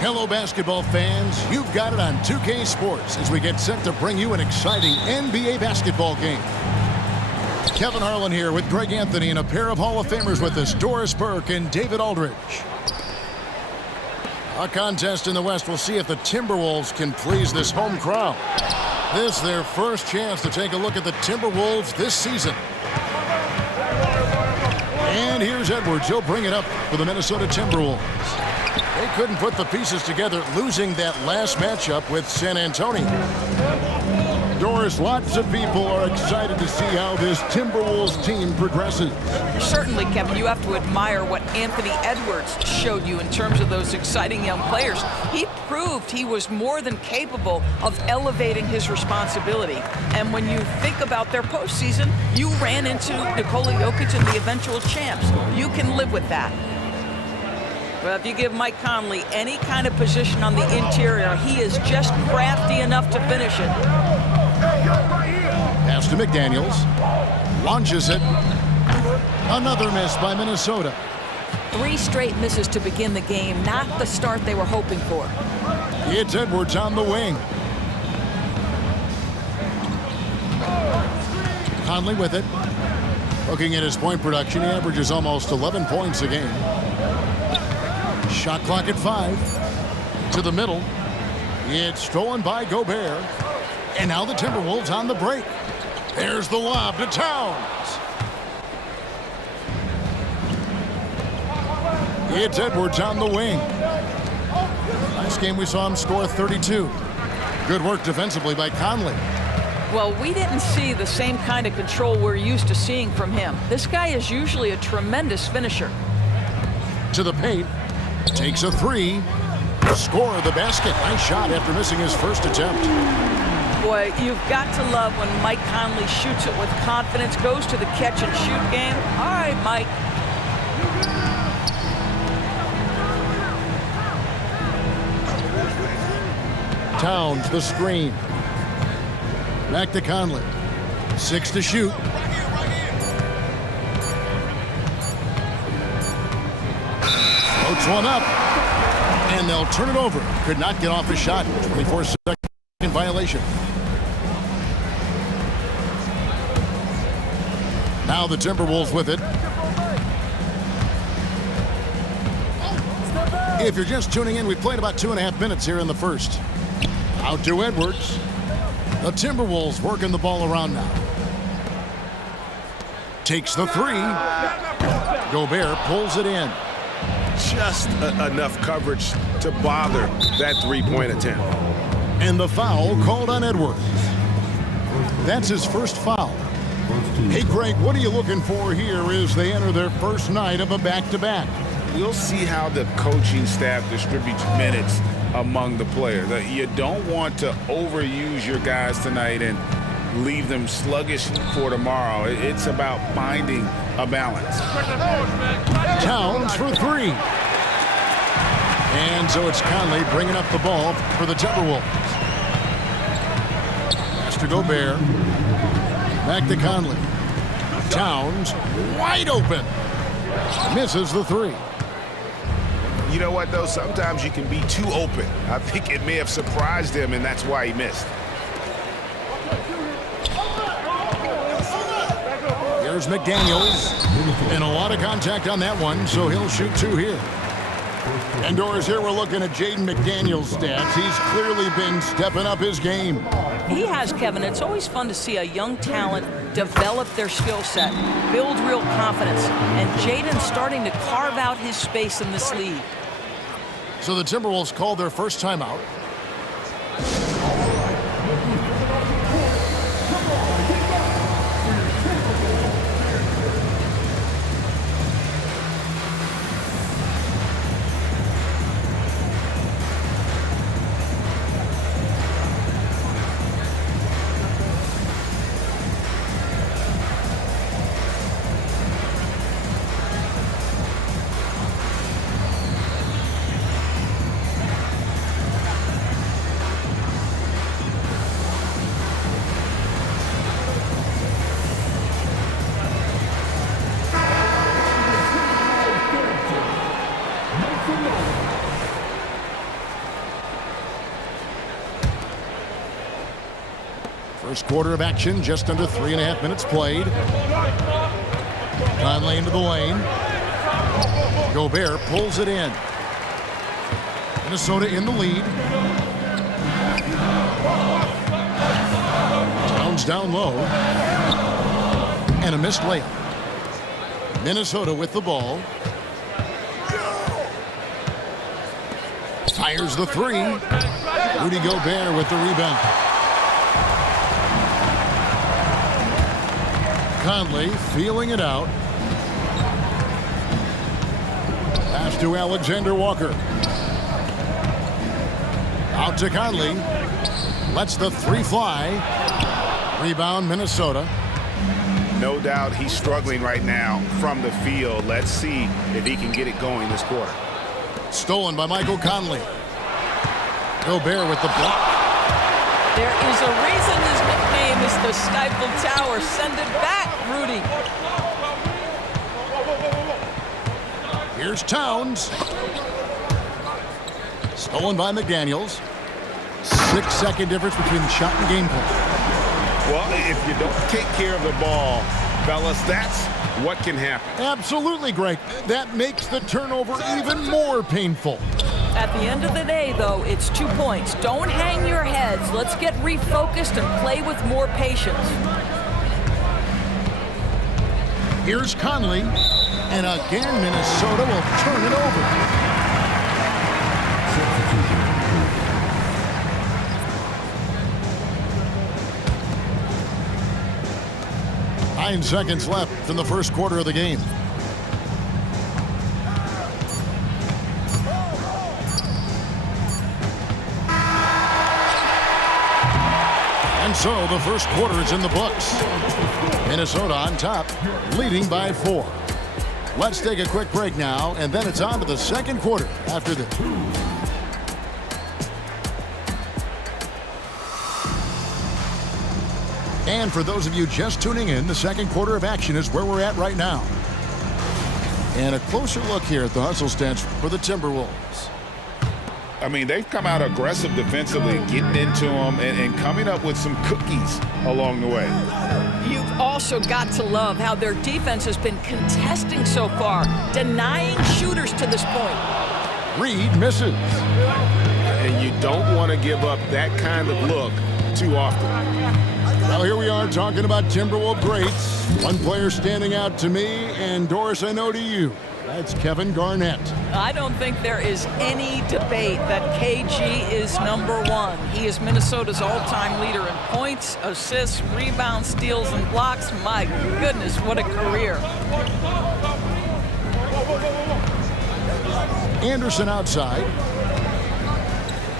Hello, basketball fans. You've got it on 2K Sports as we get set to bring you an exciting NBA basketball game. Kevin Harlan here with Greg Anthony and a pair of Hall of Famers with us, Doris Burke and David Aldridge. A contest in the West. We'll see if the Timberwolves can please this home crowd. This is their first chance to take a look at the Timberwolves this season. And here's Edwards. He'll bring it up for the Minnesota Timberwolves. They couldn't put the pieces together, losing that last matchup with San Antonio. Doris, lots of people are excited to see how this Timberwolves team progresses. Certainly, Kevin, you have to admire what Anthony Edwards showed you in terms of those exciting young players. He proved he was more than capable of elevating his responsibility. And when you think about their postseason, you ran into Nikola Jokic and the eventual champs. You can live with that. Well, if you give Mike Conley any kind of position on the interior, he is just crafty enough to finish it. Pass to McDaniels. Launches it. Another miss by Minnesota. 3 straight misses to begin the game. Not the start they were hoping for. It's Edwards on the wing. Conley with it. Looking at his point production, he averages almost 11 points a game. Shot clock at 5. To the middle. It's stolen by Gobert. And now the Timberwolves on the break. There's the lob to Towns. It's Edwards on the wing. Last game we saw him score 32. Good work defensively by Conley. Well, we didn't see the same kind of control we're used to seeing from him. This guy is usually a tremendous finisher. To the paint. Takes a 3. Score of the basket. Nice shot after missing his first attempt. Boy, you've got to love when Mike Conley shoots it with confidence, goes to the catch and shoot game. All right, Mike. Towns, the screen. Back to Conley. 6 to shoot. Floats one up. And they'll turn it over. Could not get off the shot. 24-second violation. Now the Timberwolves with it. If you're just tuning in, we've played about 2.5 minutes here in the first. Out to Edwards. The Timberwolves working the ball around now. Takes the 3. Gobert pulls it in. Just enough coverage to bother that 3-point attempt. And the foul called on Edwards. That's his first foul. Hey, Greg, what are you looking for here as they enter their first night of a back-to-back? We'll see how the coaching staff distributes minutes among the players. You don't want to overuse your guys tonight and leave them sluggish for tomorrow. It's about finding a balance. Towns for 3. And so it's Conley bringing up the ball for the Timberwolves. Pass to Gobert. Back to Conley. Towns wide open. Misses the 3. You know what, though? Sometimes you can be too open. I think it may have surprised him, and that's why he missed. Here's McDaniels. And a lot of contact on that one, so he'll shoot 2 here. And Doris, here we're looking at Jaden McDaniels' stats. He's clearly been stepping up his game. He has, Kevin. It's always fun to see a young talent develop their skill set, build real confidence, and Jaden's starting to carve out his space in this league. So the Timberwolves called their first timeout. quarter of action, just under 3.5 minutes played. Conley into the lane. Gobert pulls it in. Minnesota in the lead. Towns down low. And a missed layup. Minnesota with the ball. Fires the three. Rudy Gobert with the rebound. Conley feeling it out. Pass to Alexander Walker. Out to Conley. Lets the three fly. Rebound Minnesota. No doubt he's struggling right now from the field. Let's see if he can get it going this quarter. Stolen by Michael Conley. Gobert with the block. There is a reason his nickname is the Stifled Tower. Send it back, Rudy. Here's Towns. Stolen by McDaniels. 6-second difference between the shot and game point. Well, if you don't take care of the ball, fellas, that's what can happen. Absolutely, Greg. That makes the turnover even more painful. At the end of the day, though, it's 2 points. Don't hang your heads. Let's get refocused and play with more patience. Here's Conley. And again, Minnesota will turn it over. 9 seconds left in the first quarter of the game. And so the first quarter is in the books. Minnesota on top, leading by 4. Let's take a quick break now, and then it's on to the second quarter after this. And for those of you just tuning in, the second quarter of action is where we're at right now. And a closer look here at the hustle stats for the Timberwolves. I mean, they've come out aggressive defensively, getting into them and coming up with some cookies along the way. You've also got to love how their defense has been contesting so far, denying shooters to this point. Reed misses. And you don't want to give up that kind of look too often. Well, here we are talking about Timberwolves greats. One player standing out to me, and Doris, I know to you. That's Kevin Garnett. I don't think there is any debate that KG is #1. He is Minnesota's all-time leader in points, assists, rebounds, steals, and blocks. My goodness, what a career. Anderson outside.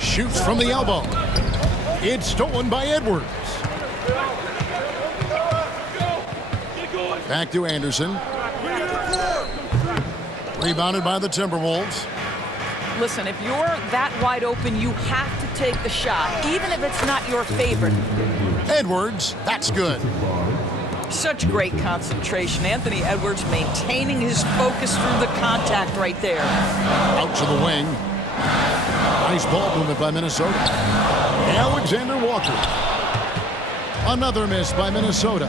Shoots from the elbow. It's stolen by Edwards. Back to Anderson. Rebounded by the Timberwolves. Listen, if you're that wide open, you have to take the shot, even if it's not your favorite. Edwards, that's good. Such great concentration. Anthony Edwards maintaining his focus through the contact right there. Out to the wing. Nice ball movement by Minnesota. Alexander Walker. Another miss by Minnesota.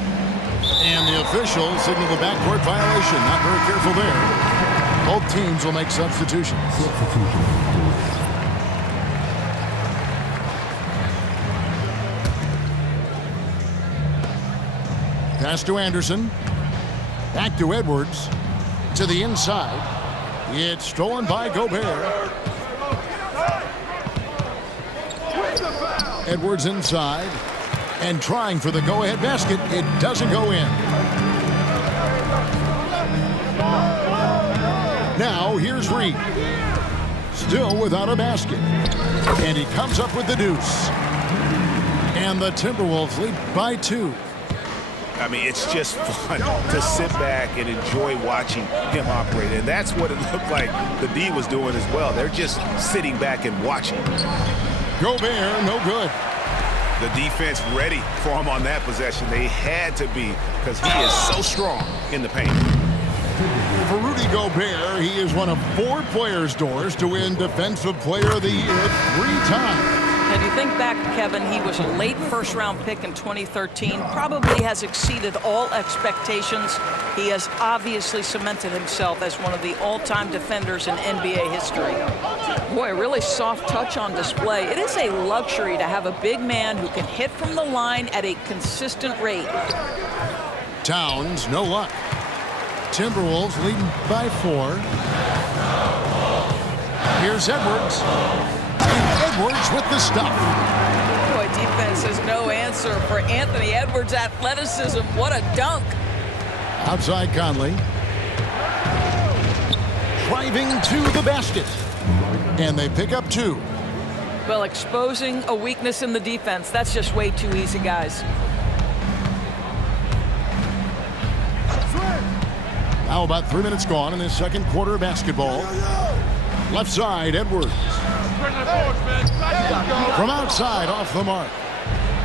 And the official signaled a backcourt violation. Not very careful there. Both teams will make substitutions. Pass to Anderson. Back to Edwards. To the inside. It's stolen by Gobert. Edwards inside. And trying for the go-ahead basket. It doesn't go in. Now here's Reed. Still without a basket. And he comes up with the deuce. And the Timberwolves lead by 2. I mean, it's just fun to sit back and enjoy watching him operate. And that's what it looked like the D was doing as well. They're just sitting back and watching. Gobert, no good. The defense ready for him on that possession. They had to be, because he is so strong in the paint. For Rudy Gobert, he is one of 4 players, Doris, to win Defensive Player of the Year 3 times. And you think back, Kevin, he was a late first-round pick in 2013, probably has exceeded all expectations. He has obviously cemented himself as one of the all-time defenders in NBA history. Boy, a really soft touch on display. It is a luxury to have a big man who can hit from the line at a consistent rate. Towns, no luck. Timberwolves leading by 4. Here's Edwards. And Edwards with the stop. Boy, defense has no answer for Anthony Edwards' athleticism. What a dunk. Outside Conley. Driving to the basket. And they pick up 2. Well, exposing a weakness in the defense, that's just way too easy, guys. Now about 3 minutes gone in the second quarter of basketball. Left side, Edwards. From outside, off the mark.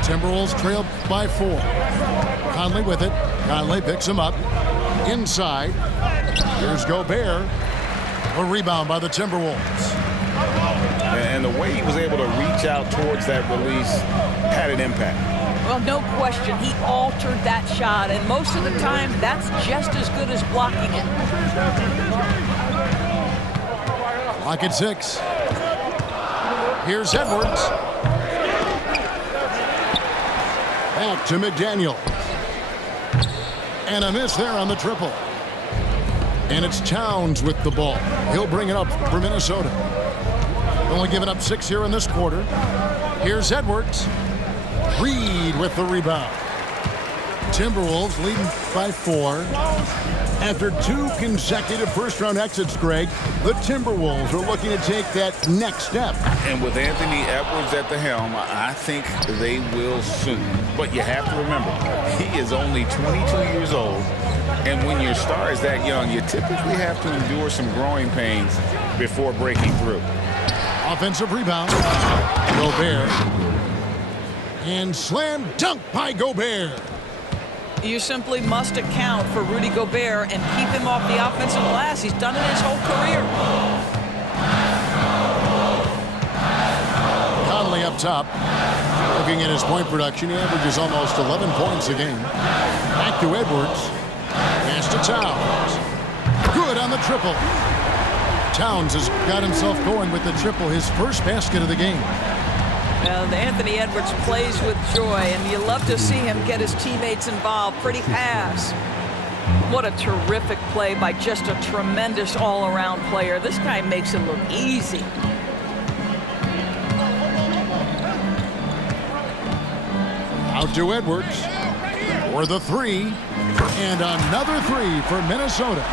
Timberwolves trail by 4. Conley with it. Conley picks him up. Inside. Here's Gobert. A rebound by the Timberwolves. And the way he was able to reach out towards that release had an impact. Well, no question, he altered that shot, and most of the time, that's just as good as blocking it. Clock at 6. Here's Edwards. Back to McDaniel. And a miss there on the triple. And it's Towns with the ball. He'll bring it up for Minnesota. Only giving up 6 here in this quarter. Here's Edwards. Reed with the rebound. Timberwolves leading by 4. After 2 consecutive first-round exits, Greg, the Timberwolves are looking to take that next step. And with Anthony Edwards at the helm, I think they will soon. But you have to remember, he is only 22 years old. And when your star is that young, you typically have to endure some growing pains before breaking through. Offensive rebound. Gobert. And slam dunk by Gobert. You simply must account for Rudy Gobert and keep him off the offensive glass. He's done it his whole career. Conley up top. Looking at his point production, he averages almost 11 points a game. Back to Edwards. Pass to Towns. Good on the triple. Towns has got himself going with the triple, his first basket of the game. And Anthony Edwards plays with joy, and you love to see him get his teammates involved. Pretty pass. What a terrific play by just a tremendous all-around player. This guy makes it look easy. Out to Edwards for the 3. And another 3 for Minnesota.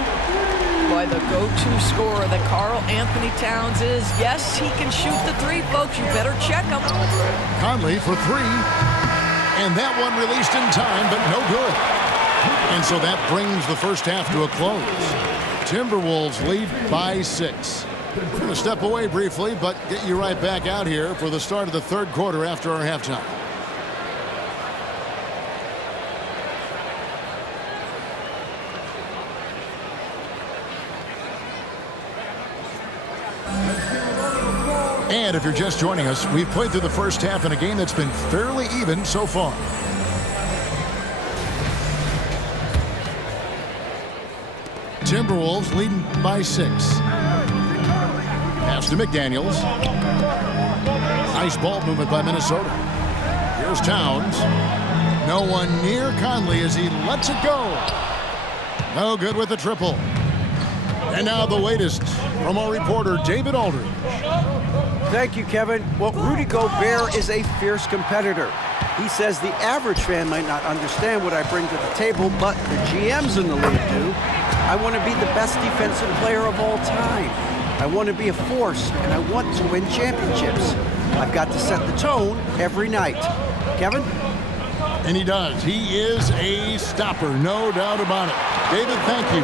Boy, the go-to scorer that Karl Anthony Towns is. Yes, he can shoot the 3, folks. You better check him. Conley for 3. And that one released in time, but no good. And so that brings the first half to a close. Timberwolves lead by 6. We're going to step away briefly, but get you right back out here for the start of the third quarter after our halftime. And if you're just joining us, we've played through the first half in a game that's been fairly even so far. Timberwolves leading by 6. Pass to McDaniels. Nice ball movement by Minnesota. Here's Towns. No one near Conley as he lets it go. No good with the triple. And now the latest from our reporter, David Aldridge. Thank you, Kevin. Well, Rudy Gobert is a fierce competitor. He says the average fan might not understand what I bring to the table, but the GMs in the league do. I want to be the best defensive player of all time. I want to be a force, and I want to win championships. I've got to set the tone every night. Kevin? And he does. He is a stopper, no doubt about it. David, thank you.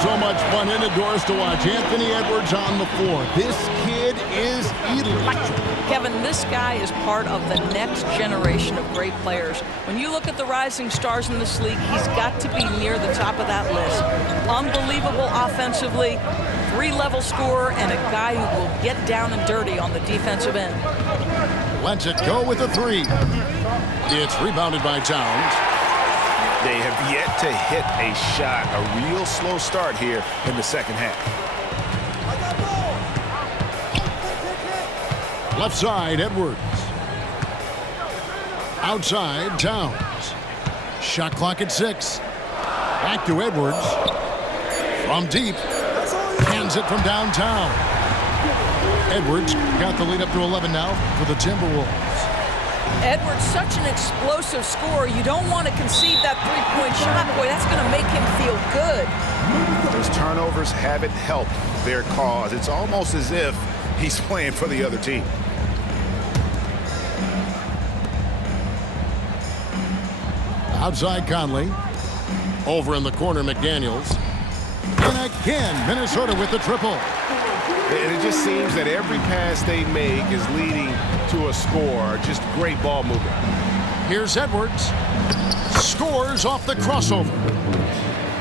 So much fun indoors to watch. Anthony Edwards on the floor. This kid is electric. Kevin, this guy is part of the next generation of great players. When you look at the rising stars in this league, he's got to be near the top of that list. Unbelievable offensively, 3-level scorer and a guy who will get down and dirty on the defensive end. Lets it go with a 3. It's rebounded by Towns. They have yet to hit a shot. A real slow start here in the second half. Left side, Edwards. Outside, Towns. Shot clock at 6. Back to Edwards. From deep. Hands it from downtown. Edwards got the lead up to 11 now for the Timberwolves. Edwards, such an explosive scorer. You don't want to concede that three-point shot. Boy, that's going to make him feel good. Those turnovers haven't helped their cause. It's almost as if he's playing for the other team. Outside Conley. Over in the corner, McDaniels. And again, Minnesota with the triple. And it just seems that every pass they make is leading to a score. Just great ball movement. Here's Edwards. Scores off the crossover.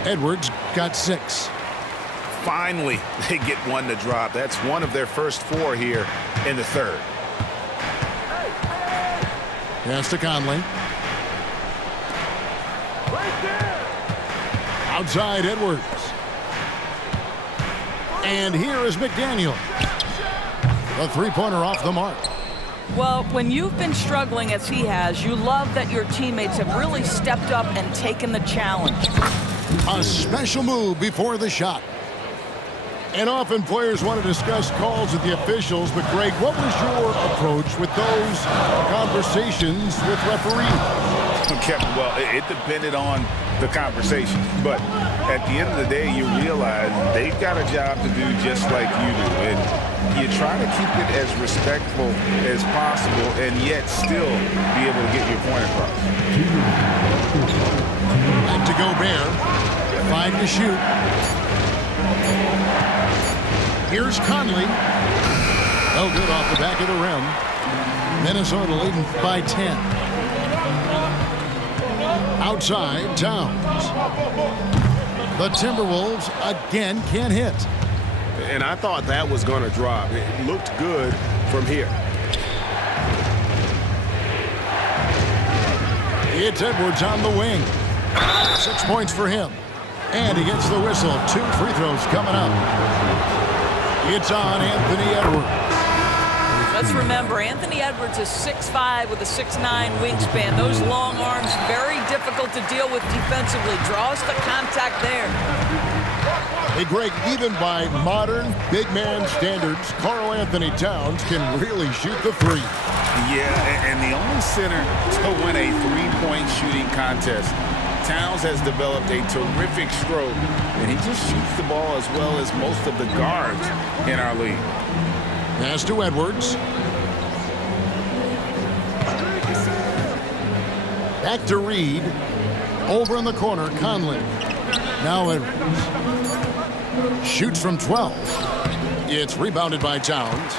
Edwards got 6. Finally, they get one to drop. That's one of their first 4 here in the third. Pass to Conley. Outside Edwards. And here is McDaniel. A three-pointer off the mark. Well, when you've been struggling as he has, you love that your teammates have really stepped up and taken the challenge. A special move before the shot. And often players want to discuss calls with the officials, but Greg, what was your approach with those conversations with referees? Well, it depended on the conversation, but at the end of the day, you realize they've got a job to do just like you do, and you try to keep it as respectful as possible and yet still be able to get your point across. Back to Gobert. 5 to shoot. Here's Conley. No good off the back of the rim. Minnesota leading by 10. Outside, Towns. The Timberwolves again can't hit. And I thought that was going to drop. It looked good from here. It's Edwards on the wing. 6 points for him. And he gets the whistle. 2 free throws coming up. It's on Anthony Edwards. Let's remember, Anthony Edwards is 6'5" with a 6'9" wingspan. Those long arms, very difficult to deal with defensively. Draws the contact there. Hey, Greg, even by modern big man standards, Karl Anthony Towns can really shoot the 3. Yeah, and the only center to win a three-point shooting contest. Towns has developed a terrific stroke, and he just shoots the ball as well as most of the guards in our league. Pass to Edwards. Back to Reed. Over in the corner, Conley. Now Edwards. Shoots from 12. It's rebounded by Towns.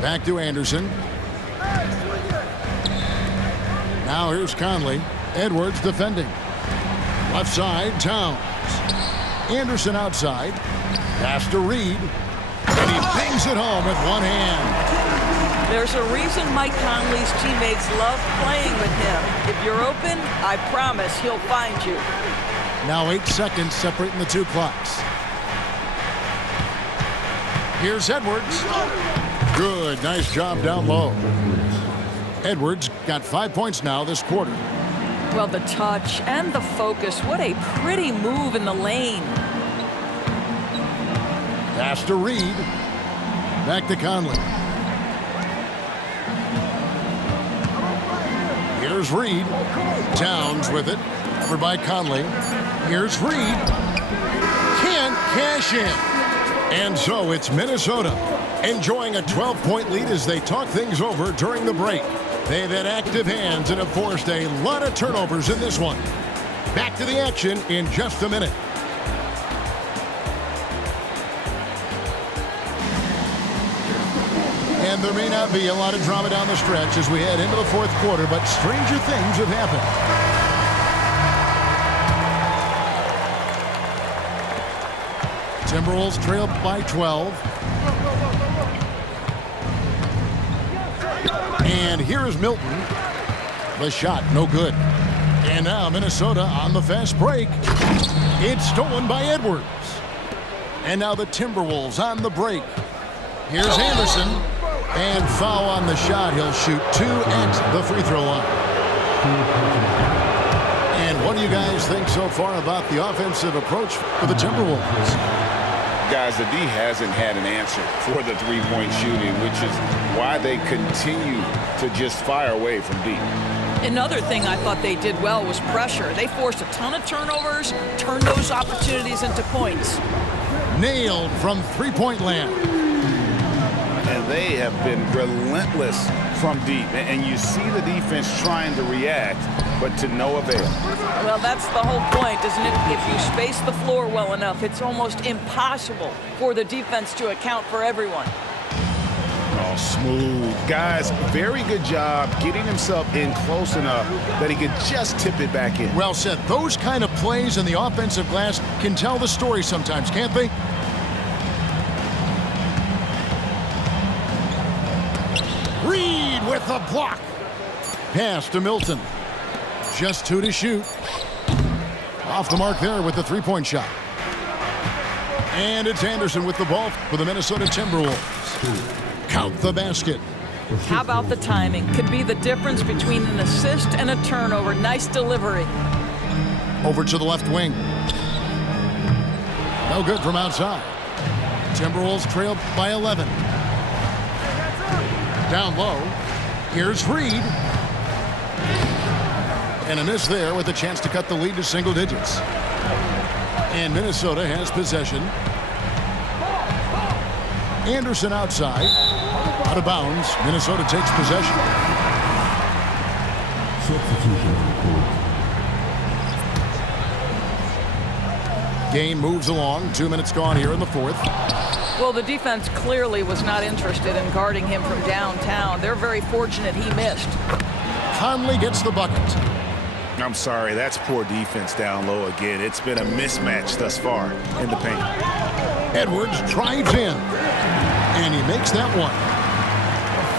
Back to Anderson. Now here's Conley. Edwards defending. Left side, Towns. Anderson outside. Pass to Reed. And he bangs it home with one hand. There's a reason Mike Conley's teammates love playing with him. If you're open, I promise he'll find you. Now 8 seconds separating the 2 clocks. Here's Edwards. Good, nice job down low. Edwards got 5 points now this quarter. Well, the touch and the focus, what a pretty move in the lane. Pass to Reed. Back to Conley. Here's Reed. Towns with it. Covered by Conley. Here's Reed. Can't cash in. And so it's Minnesota enjoying a 12-point lead as they talk things over during the break. They've had active hands and have forced a lot of turnovers in this one. Back to the action in just a minute. And there may not be a lot of drama down the stretch as we head into the 4th quarter, but stranger things have happened. Timberwolves trail by 12. And here is Milton. The shot, no good. And now Minnesota on the fast break. It's stolen by Edwards. And now the Timberwolves on the break. Here's Anderson. And foul on the shot. He'll shoot 2 at the free throw line. And what do you guys think so far about the offensive approach for the Timberwolves? Guys, the D hasn't had an answer for the three-point shooting, which is why they continue to just fire away from deep. Another thing I thought they did well was pressure. They forced a ton of turnovers, turned those opportunities into points. Nailed from three-point land. And they have been relentless from deep. And you see the defense trying to react, but to no avail. Well, that's the whole point, isn't it? If you space the floor well enough, it's almost impossible for the defense to account for everyone. Oh, smooth. Guys, very good job getting himself in close enough that he could just tip it back in. Well said. Those kind of plays in the offensive glass can tell the story sometimes, can't they? Reed with the block. Pass to Milton. Just 2 to shoot. Off the mark there with the three-point shot. And it's Anderson with the ball for the Minnesota Timberwolves. Count the basket. How about the timing? Could be the difference between an assist and a turnover. Nice delivery. Over to the left wing. No good from outside. Timberwolves trail by 11. Down low. Here's Reed. And a miss there with a chance to cut the lead to single digits. And Minnesota has possession. Anderson outside. Out of bounds. Minnesota takes possession. Game moves along. 2 minutes gone here in the fourth. Well, the defense clearly was not interested in guarding him from downtown. They're very fortunate he missed. Conley gets the bucket. I'm sorry, that's poor defense down low again. It's been a mismatch thus far in the paint. Edwards drives in. And he makes that one.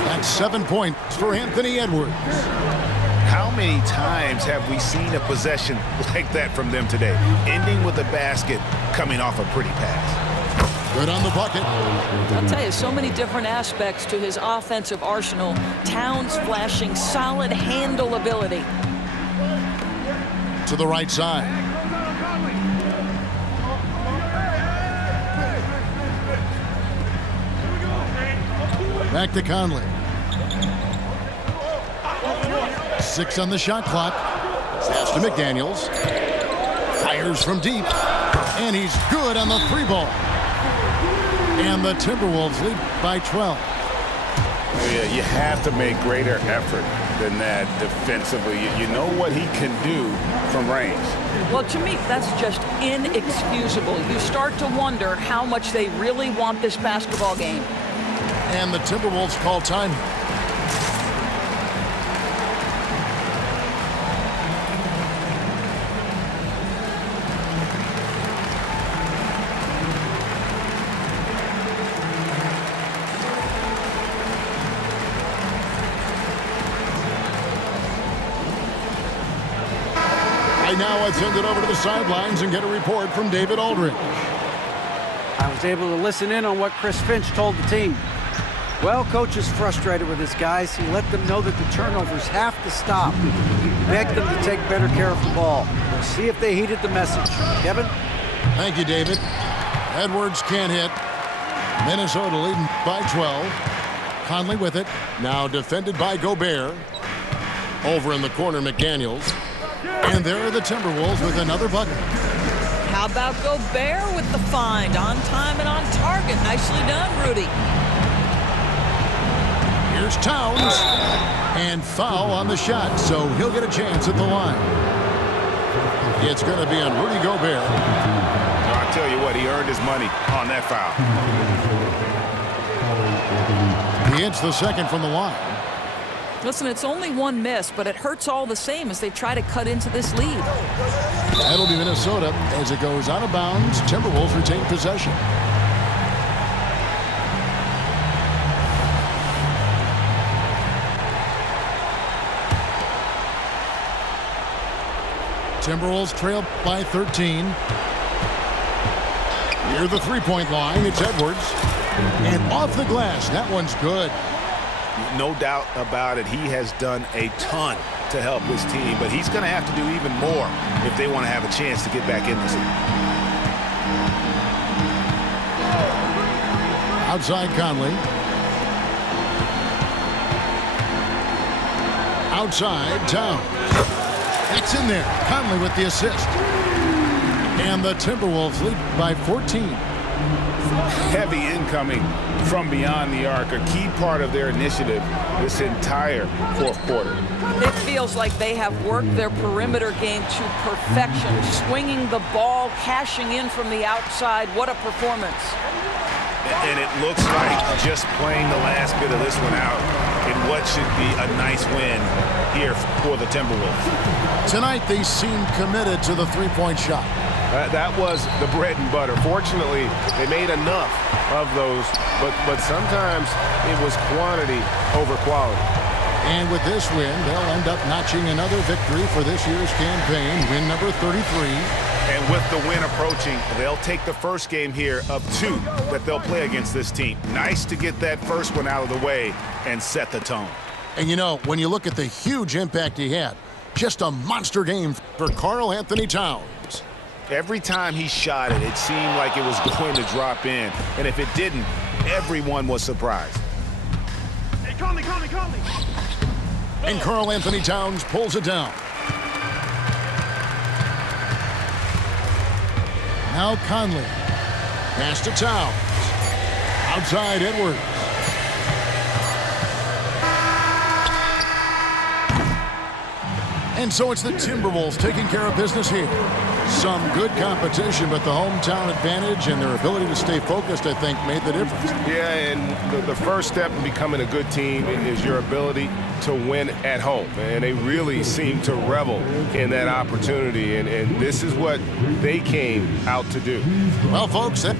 That's 7 points for Anthony Edwards. How many times have we seen a possession like that from them today? Ending with a basket, coming off a pretty pass. Good on the bucket. I'll tell you, so many different aspects to his offensive arsenal. Towns flashing solid handle ability. To the right side. Back to Conley. 6 on the shot clock. Pass to McDaniels. Fires from deep. And he's good on the three ball. And the Timberwolves lead by 12. Yeah, you have to make greater effort than that defensively. You know what he can do from range. Well, to me, that's just inexcusable. You start to wonder how much they really want this basketball game. And the Timberwolves call time. Right now, let's send it over to the sidelines and get a report from David Aldridge. I was able to listen in on what Chris Finch told the team. Well, coach is frustrated with his guys. He let them know that the turnovers have to stop. He begged them to take better care of the ball. We'll see if they heeded the message. Kevin? Thank you, David. Edwards can't hit. Minnesota leading by 12. Conley with it. Now defended by Gobert. Over in the corner, McDaniels. And there are the Timberwolves with another bucket. How about Gobert with the find? On time and on target. Nicely done, Rudy. Here's Towns. And foul on the shot, so he'll get a chance at the line. It's going to be on Rudy Gobert. I'll tell you what, he earned his money on that foul. He hits the second from the line. Listen, it's only one miss, but it hurts all the same as they try to cut into this lead. That'll be Minnesota as it goes out of bounds. Timberwolves retain possession. Timberwolves trail by 13. Near the three-point line, it's Edwards. And off the glass, that one's good. No doubt about it, he has done a ton to help his team, but he's going to have to do even more if they want to have a chance to get back in this. Outside Conley. Outside Towns. That's in there. Conley with the assist. And the Timberwolves lead by 14. Heavy incoming from beyond the arc, a key part of their initiative this entire fourth quarter. It feels like they have worked their perimeter game to perfection, swinging the ball, cashing in from the outside. What a performance. And it looks like just playing the last bit of this one out in what should be a nice win here for the Timberwolves. Tonight, they seem committed to the three-point shot. That was the bread and butter. Fortunately, they made enough of those, but sometimes it was quantity over quality. And with this win, they'll end up notching another victory for this year's campaign, win number 33. And with the win approaching, they'll take the first game here of 2 that they'll play against this team. Nice to get that first one out of the way and set the tone. And you know, when you look at the huge impact he had, just a monster game for Karl Anthony Towns. Every time he shot it, it seemed like it was going to drop in. And if it didn't, everyone was surprised. Hey, call me. And Karl Anthony Towns pulls it down. Now Conley. Pass to Towns. Outside Edwards. And so it's the Timberwolves taking care of business here. Some good competition, but the hometown advantage and their ability to stay focused, I think, made the difference. Yeah, and the first step in becoming a good team is your ability to win at home. And they really seem to revel in that opportunity, and this is what they came out to do. Well, folks, that